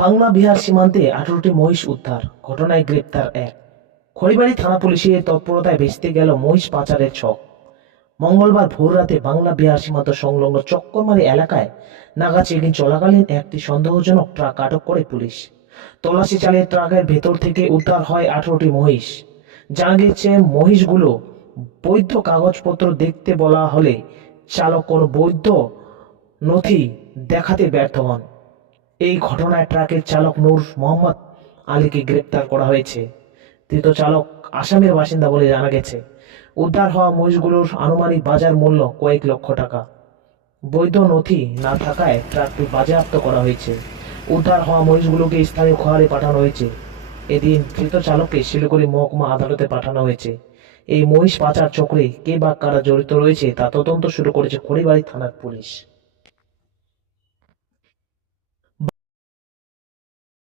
বাংলা বিহার সীমান্তে আঠারোটি মহিষ উদ্ধার, ঘটনায় গ্রেপ্তার এক। খড়িবাড়ি থানা পুলিশের তৎপরতায় ভেস্তে গেল মহিষ পাচারের ছক। মঙ্গলবার ভোররাতে বাংলা বিহার সীমান্ত সংলগ্ন চক্করমারি এলাকায় নাগা চেকিং চলাকালীন একটি সন্দেহজনক ট্রাক আটক করে পুলিশ। তল্লাশি চালিয়ে ট্রাকের ভেতর থেকে উদ্ধার হয় আঠারোটি মহিষ। জানা গেছে মহিষগুলো বৈধ কাগজপত্র দেখতে বলা হলে চালক কোনো বৈধ নথি দেখাতে ব্যর্থ হন। এই ঘটনায় ট্রাকের চালক নূর মোহাম্মদ আলীকে গ্রেপ্তার করা হয়েছে। ধৃত চালক আসামের বাসিন্দা বলে জানা গেছে। উদ্ধার হওয়া মহিষগুলোর আনুমানিক বাজার মূল্য কয়েক লক্ষ টাকা। বৈধ নথি না থাকায় ট্রাকটি বাজেয়াপ্ত করা হয়েছে। উদ্ধার হওয়া মহিষগুলোকে স্থানীয় খোয়ারে পাঠানো হয়েছে। এদিন ধৃত চালককে শিলিগুড়ি মহকুমা আদালতে পাঠানো হয়েছে। এই মহিষ পাচার চক্রে কে বা কারা জড়িত রয়েছে তা তদন্ত শুরু করেছে খড়িবাড়ি থানার পুলিশ।